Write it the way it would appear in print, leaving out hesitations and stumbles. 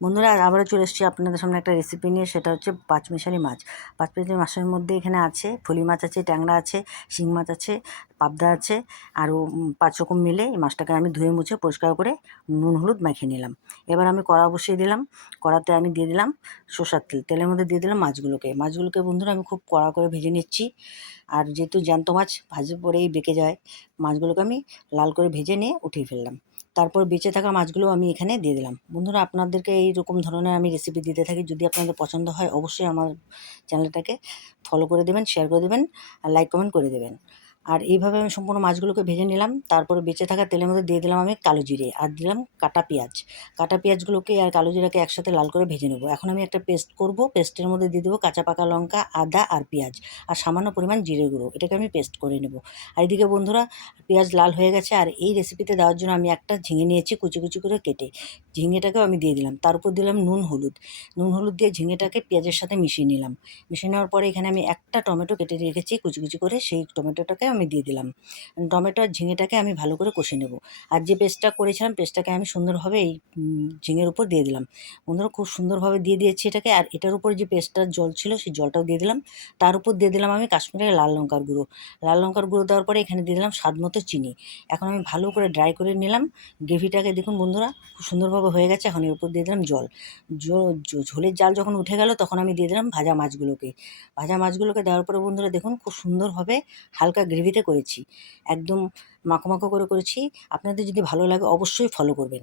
বন্ধুরা আবারও চলে এসেছি আপনাদের সামনে একটা রেসিপি নিয়ে, সেটা হচ্ছে পাঁচমিশালি মাছ। পাঁচমিশালি মাছের মধ্যে এখানে আছে ফলি মাছ আছে, ট্যাংরা আছে, শিং মাছ আছে, পাবদা আছে, আরও 5 রকম মিলে এই মাছটাকে আমি ধুয়ে মুছে পরিষ্কার করে নুন হলুদ মাখিয়ে নিলাম। এবার আমি কড়া বসিয়ে দিলাম। কড়াতে আমি দিয়ে দিলাম সরষের তেল। তেলের মধ্যে দিয়ে দিলাম মাছগুলোকে বন্ধুরা আমি খুব কড়া করে ভেজে নিচ্ছি। আর যেহেতু জ্যান্ত মাছ ভাজে পরেই বেঁকে যায়, মাছগুলোকে আমি লাল করে ভেজে নিয়ে উঠিয়ে ফেললাম। তারপর বেঁচে থাকা মাছগুলো আমি এখানে দিয়ে দিলাম। বন্ধুরা আপনাদেরকে এইরকম ধরনের আমি রেসিপি দিতে থাকি। যদি আপনাদের পছন্দ হয় অবশ্যই আমার চ্যানেলটাকে ফলো করে দেবেন, শেয়ার করে দেবেন আর লাইক কমেন্ট করে দেবেন। আর এইভাবে আমি সম্পূর্ণ মাছগুলোকে ভেজে নিলাম। তারপরে বেঁচে থাকা তেলের মধ্যে দিয়ে দিলাম আমি কালো জিরে আর দিলাম কাটা পেঁয়াজ। কাটা পেঁয়াজগুলোকে আর কালো জিরাকে একসাথে লাল করে ভেজে নেবো। এখন আমি একটা পেস্ট করব। পেস্টের মধ্যে দিয়ে দেবো কাঁচা পাকা লঙ্কা, আদা আর পেঁয়াজ আর সামান্য পরিমাণ জিরে গুঁড়ো। এটাকে আমি পেস্ট করে নেব। আর এদিকে বন্ধুরা পেঁয়াজ লাল হয়ে গেছে। আর এই রেসিপিতে দেওয়ার জন্য আমি একটা ঝিঙে নিয়েছি কুচি কুচি করে কেটে। ঝিঙেটাকেও আমি দিয়ে দিলাম। তার উপর দিলাম নুন হলুদ দিয়ে ঝিঙেটাকে পেঁয়াজের সাথে মিশিয়ে নিলাম। মিশিয়ে নেওয়ার পরে এখানে আমি একটা টমেটো কেটে রেখেছি কুচি কুচি করে, সেই টমেটোটাকে আমি দিয়ে দিলাম। টমেটো আর ঝিঙেটাকে আমি ভালো করে কষে নেব। আর যে পেস্টটা করেছিলাম পেস্টটাকে আমি সুন্দরভাবে এই ঝিঙের উপর দিয়ে দিলাম। বন্ধুরা খুব সুন্দরভাবে দিয়ে দিয়েছি এটাকে। আর এটার উপর যে পেস্টটার জল ছিল সেই জলটাও দিয়ে দিলাম। তার উপর দিয়ে দিলাম আমি কাশ্মীরের লাল লঙ্কার গুঁড়ো। লাল লঙ্কার গুঁড়ো দেওয়ার পরে এখানে দিয়ে দিলাম স্বাদ মতো চিনি। এখন আমি ভালো করে ড্রাই করে নিলাম গ্রেভিটাকে। দেখুন বন্ধুরা খুব সুন্দরভাবে হয়ে গেছে। এখন এর উপর দিয়ে দিলাম জল। ঝোলের জাল যখন উঠে গেল তখন আমি দিয়ে দিলাম ভাজা মাছগুলোকে। ভাজা মাছগুলোকে দেওয়ার পরে বন্ধুরা দেখুন খুব সুন্দরভাবে হালকা গ্রেভিতে করেছি, একদম মাখো মাখো করে করেছি। আপনাদের যদি ভালো লাগে অবশ্যই ফলো করবেন।